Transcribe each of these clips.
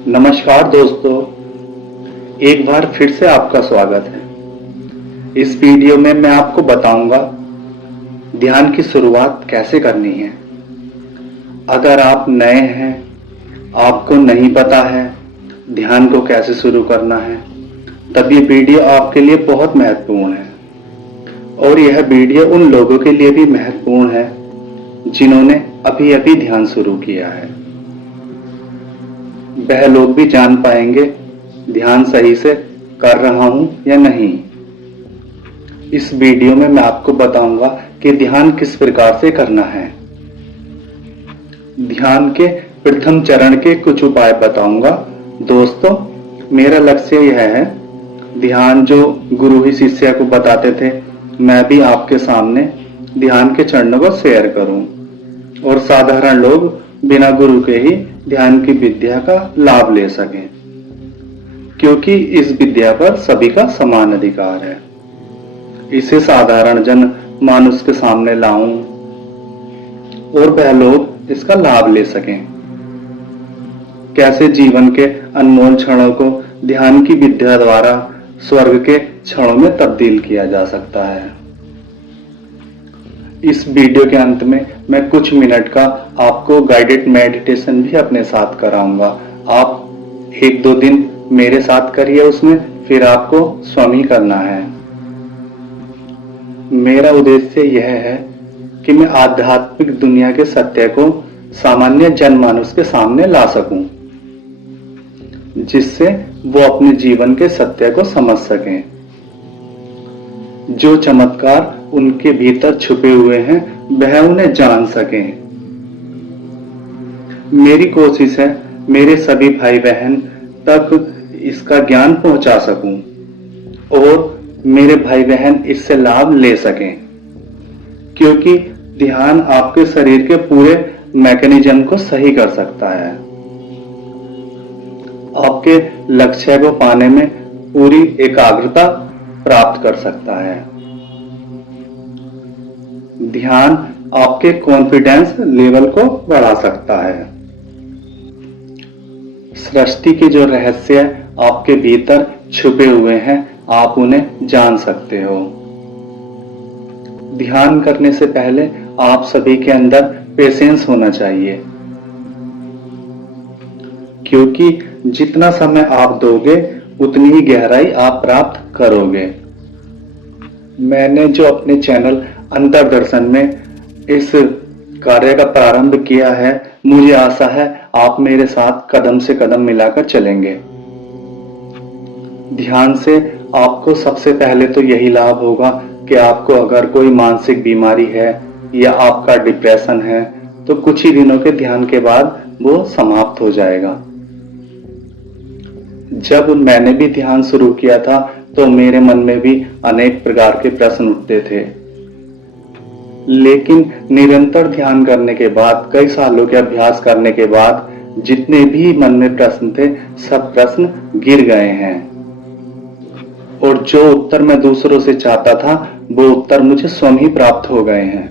नमस्कार दोस्तों, एक बार फिर से आपका स्वागत है। इस वीडियो में मैं आपको बताऊंगा ध्यान की शुरुआत कैसे करनी है। अगर आप नए हैं, आपको नहीं पता है ध्यान को कैसे शुरू करना है, तब ये वीडियो आपके लिए बहुत महत्वपूर्ण है। और यह वीडियो उन लोगों के लिए भी महत्वपूर्ण है जिन्होंने अभी अभी ध्यान शुरू किया है। वह लोग भी जान पाएंगे ध्यान सही से कर रहा हूं या नहीं। इस वीडियो में मैं आपको बताऊंगा कि ध्यान किस प्रकार से करना है। ध्यान के प्रथम चरण के कुछ उपाय बताऊंगा। दोस्तों, मेरा लक्ष्य यह है, ध्यान जो गुरु ही शिष्य को बताते थे, मैं भी आपके सामने ध्यान के चरणों को शेयर करूं और साधारण लोग बिना गुरु के ही ध्यान की विद्या का लाभ ले सकें, क्योंकि इस विद्या पर सभी का समान अधिकार है। इसे साधारण जन मानुष के सामने लाऊं और वह लोग इसका लाभ ले सकें। कैसे जीवन के अनमोल क्षणों को ध्यान की विद्या द्वारा स्वर्ग के क्षणों में तब्दील किया जा सकता है। इस वीडियो के अंत में मैं कुछ मिनट का आपको गाइडेड मेडिटेशन भी अपने साथ कराऊंगा। आप 1-2 दिन मेरे साथ करिए, उसमें फिर आपको स्वयं ही करना है। मेरा उद्देश्य यह है कि मैं आध्यात्मिक दुनिया के सत्य को सामान्य जनमानस के सामने ला सकूं, जिससे वो अपने जीवन के सत्य को समझ सकें। जो चमत्कार उनके भीतर छुपे हुए हैं, वह उन्हें जान सकें। मेरी कोशिश है मेरे सभी भाई बहन तक इसका ज्ञान पहुंचा सकूं और मेरे भाई बहन इससे लाभ ले सकें, क्योंकि ध्यान आपके शरीर के पूरे मैकेनिज्म को सही कर सकता है। आपके लक्ष्य को पाने में पूरी एकाग्रता प्राप्त कर सकता है। ध्यान आपके कॉन्फिडेंस लेवल को बढ़ा सकता है। सृष्टि के जो रहस्य आपके भीतर छुपे हुए हैं, आप उन्हें जान सकते हो। ध्यान करने से पहले आप सभी के अंदर पेशेंस होना चाहिए, क्योंकि जितना समय आप दोगे उतनी ही गहराई आप प्राप्त करोगे। मैंने जो अपने चैनल अंतर्दर्शन में इस कार्य का प्रारंभ किया है, मुझे आशा है आप मेरे साथ कदम से कदम मिलाकर चलेंगे। ध्यान से आपको सबसे पहले तो यही लाभ होगा कि आपको अगर कोई मानसिक बीमारी है या आपका डिप्रेशन है, तो कुछ ही दिनों के ध्यान के बाद वो समाप्त हो जाएगा। जब मैंने भी ध्यान शुरू किया था, तो मेरे मन में भी अनेक प्रकार के प्रश्न उठते थे, लेकिन निरंतर ध्यान करने के बाद, कई सालों के अभ्यास करने के बाद, जितने भी मन में प्रश्न थे, सब प्रश्न गिर गए हैं और जो उत्तर मैं दूसरों से चाहता था, वो उत्तर मुझे स्वयं ही प्राप्त हो गए हैं।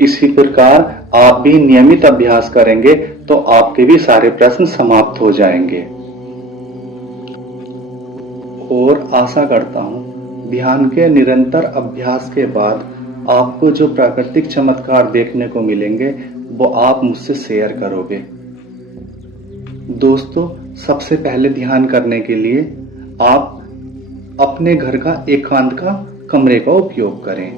इसी प्रकार आप भी नियमित अभ्यास करेंगे तो आपके भी सारे प्रश्न समाप्त हो जाएंगे। और आशा करता हूं ध्यान के निरंतर अभ्यास के बाद आपको जो प्राकृतिक चमत्कार देखने को मिलेंगे, वो आप मुझसे शेयर करोगे। दोस्तों, सबसे पहले ध्यान करने के लिए आप अपने घर का एकांत का कमरे का उपयोग करें।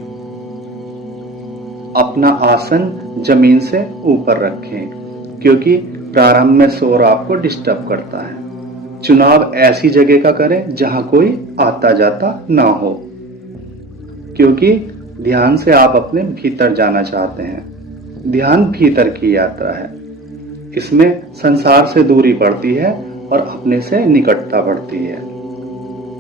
अपना आसन जमीन से ऊपर रखें, क्योंकि प्रारंभ में शोर आपको डिस्टर्ब करता है। चुनाव ऐसी जगह का करें जहां कोई आता जाता ना हो, क्योंकि ध्यान से आप अपने भीतर जाना चाहते हैं। ध्यान भीतर की यात्रा है। इसमें संसार से दूरी बढ़ती है और अपने से निकटता बढ़ती है।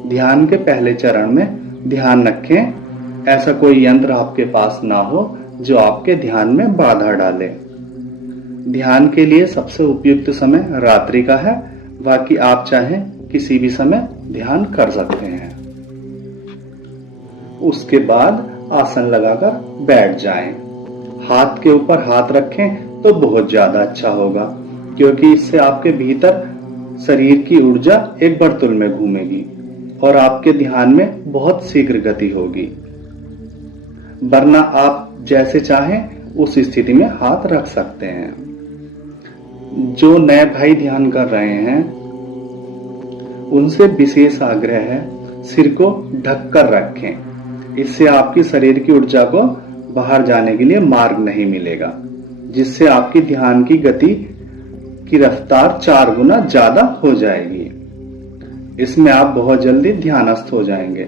ध्यान के पहले चरण में ध्यान रखें ऐसा कोई यंत्र आपके पास ना हो जो आपके ध्यान में बाधा डाले। ध्यान के लिए सबसे उपयुक्त समय रात्रि का है, बाकी आप चाहें किसी भी समय ध्यान कर सकते हैं। उसके बाद आसन लगाकर बैठ जाएं। हाथ के ऊपर हाथ रखें तो बहुत ज्यादा अच्छा होगा, क्योंकि इससे आपके भीतर शरीर की ऊर्जा एक वर्तुल में घूमेगी और आपके ध्यान में बहुत शीघ्र गति होगी। वरना आप जैसे चाहें उस स्थिति में हाथ रख सकते हैं। जो नए भाई ध्यान कर रहे हैं उनसे विशेष आग्रह है, सिर को ढककर रखें। इससे आपकी शरीर की ऊर्जा को बाहर जाने के लिए मार्ग नहीं मिलेगा, जिससे आपकी ध्यान की गति की रफ्तार 4 गुना ज्यादा हो जाएगी। इसमें आप बहुत जल्दी ध्यानस्थ हो जाएंगे।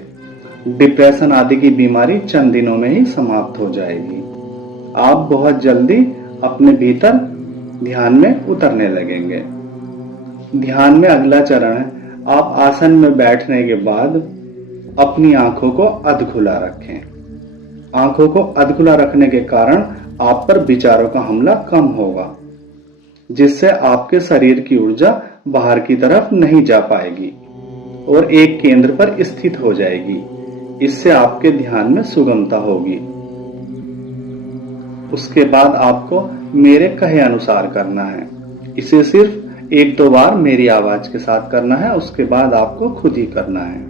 डिप्रेशन आदि की बीमारी चंद दिनों में ही समाप्त हो जाएगी। आप बहुत जल्दी अपने भीतर ध्यान में उतरने लगेंगे। ध्यान में अगला चरण है, आप आसन में बैठने के बाद अपनी आंखों को अधखुला रखें। आंखों को अधखुला रखने के कारण आप पर विचारों का हमला कम होगा, जिससे आपके शरीर की ऊर्जा बाहर की तरफ नहीं जा पाएगी और एक केंद्र पर स्थित हो जाएगी। इससे आपके ध्यान में सुगमता होगी। उसके बाद आपको मेरे कहे अनुसार करना है। इसे सिर्फ 1-2 बार मेरी आवाज के साथ करना है, उसके बाद आपको खुद ही करना है।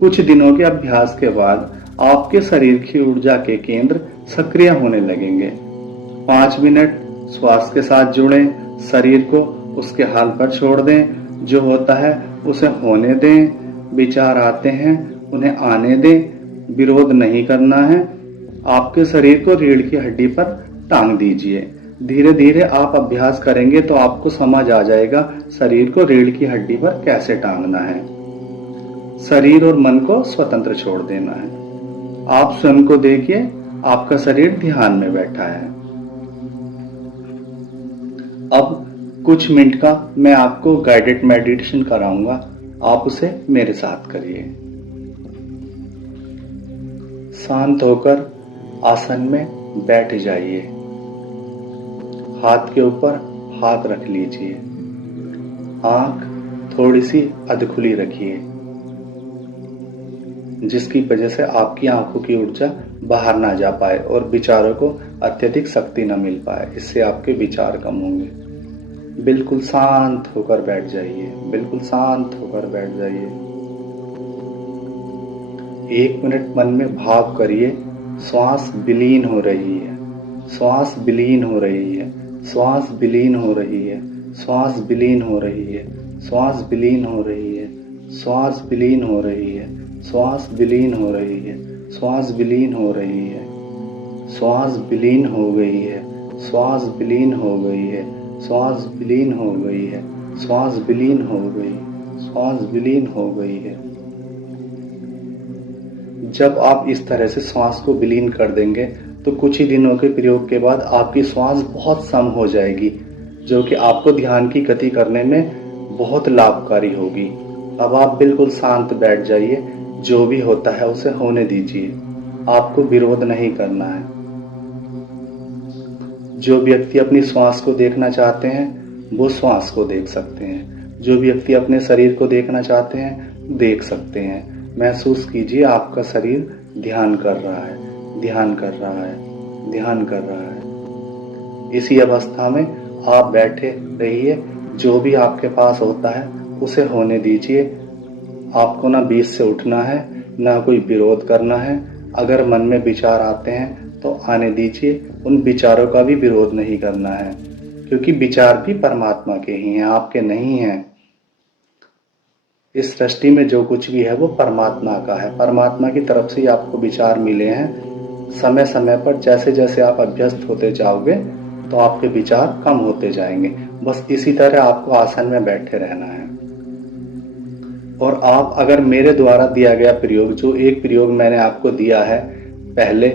कुछ दिनों के अभ्यास के बाद आपके शरीर की ऊर्जा के केंद्र सक्रिय होने लगेंगे। 5 मिनट श्वास के साथ जुड़ें, शरीर को उसके हाल पर छोड़ दें। जो होता है उसे होने दें। विचार आते हैं, उन्हें आने दें। विरोध नहीं करना है। आपके शरीर को रीढ़ की हड्डी पर टांग दीजिए। धीरे धीरे आप अभ्यास करेंगे तो आपको समझ आ जाएगा शरीर को रीढ़ की हड्डी पर कैसे टांगना है। शरीर और मन को स्वतंत्र छोड़ देना है। आप स्वयं को देखिए, आपका शरीर ध्यान में बैठा है। अब कुछ मिनट का मैं आपको गाइडेड मेडिटेशन कराऊंगा, आप उसे मेरे साथ करिए। शांत होकर आसन में बैठ जाइए। हाथ के ऊपर हाथ रख लीजिए। आंख थोड़ी सी अधखुली रखिए, जिसकी वजह से आपकी आंखों की ऊर्जा बाहर ना जा पाए और विचारों को अत्यधिक शक्ति न मिल पाए। इससे आपके विचार कम होंगे। बिल्कुल शांत होकर बैठ जाइए। बिल्कुल शांत होकर बैठ जाइए। 1 मिनट मन में भाव करिए, श्वास विलीन हो रही है, श्वास विलीन हो रही है, श्वास विलीन हो रही है, श्वास विलीन हो रही है, श्वास विलीन हो रही है, श्वास विलीन हो रही है, श्वास विलीन हो रही है, श्वास विलीन हो रही है, श्वास विलीन हो गई है, श्वास विलीन हो गई है, श्वास विलीन हो गई है, श्वास विलीन हो गई, श्वास विलीन हो गई है। जब आप इस तरह से श्वास को विलीन कर देंगे तो कुछ ही दिनों के प्रयोग के बाद आपकी श्वास बहुत सम हो जाएगी, जो कि आपको ध्यान की गति करने में बहुत लाभकारी होगी। अब आप बिल्कुल शांत बैठ जाइए। जो भी होता है उसे होने दीजिए। आपको विरोध नहीं करना है। जो व्यक्ति अपनी श्वास को देखना चाहते हैं वो श्वास को देख सकते हैं। जो व्यक्ति अपने शरीर को देखना चाहते हैं देख सकते हैं। महसूस कीजिए आपका शरीर ध्यान कर रहा है, ध्यान कर रहा है, ध्यान कर रहा है। इसी अवस्था में आप बैठे रहिए। जो भी आपके पास होता है उसे होने दीजिए। आपको ना बीच से उठना है, ना कोई विरोध करना है। अगर मन में विचार आते हैं तो आने दीजिए। उन विचारों का भी विरोध नहीं करना है, क्योंकि विचार भी परमात्मा के ही हैं, आपके नहीं हैं। इस सृष्टि में जो कुछ भी है वो परमात्मा का है। परमात्मा की तरफ से ही आपको विचार मिले हैं। समय समय पर जैसे जैसे आप अभ्यस्त होते जाओगे तो आपके विचार कम होते जाएंगे। बस इसी तरह आपको आसन में बैठे रहना है। और आप अगर मेरे द्वारा दिया गया प्रयोग, जो एक प्रयोग मैंने आपको दिया है, पहले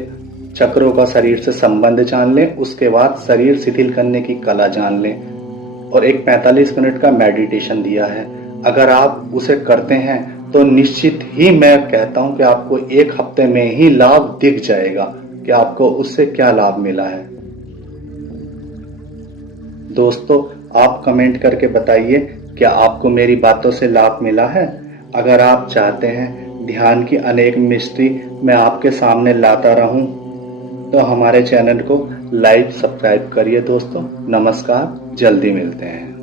चक्रों का शरीर से संबंध जान लें, उसके बाद शरीर शिथिल करने की कला जान लें, और एक 45 मिनट का मेडिटेशन दिया है। अगर आप उसे करते हैं तो निश्चित ही मैं कहता हूं कि आपको 1 हफ्ते में ही लाभ दिख जाएगा कि आपको उससे क्या लाभ मिला है। दोस्तों, आप कमेंट करके बताइए क्या आपको मेरी बातों से लाभ मिला है। अगर आप चाहते हैं ध्यान की अनेक मिस्ट्री मैं आपके सामने लाता रहूं तो हमारे चैनल को लाइव सब्सक्राइब करिए दोस्तों। नमस्कार, जल्दी मिलते हैं।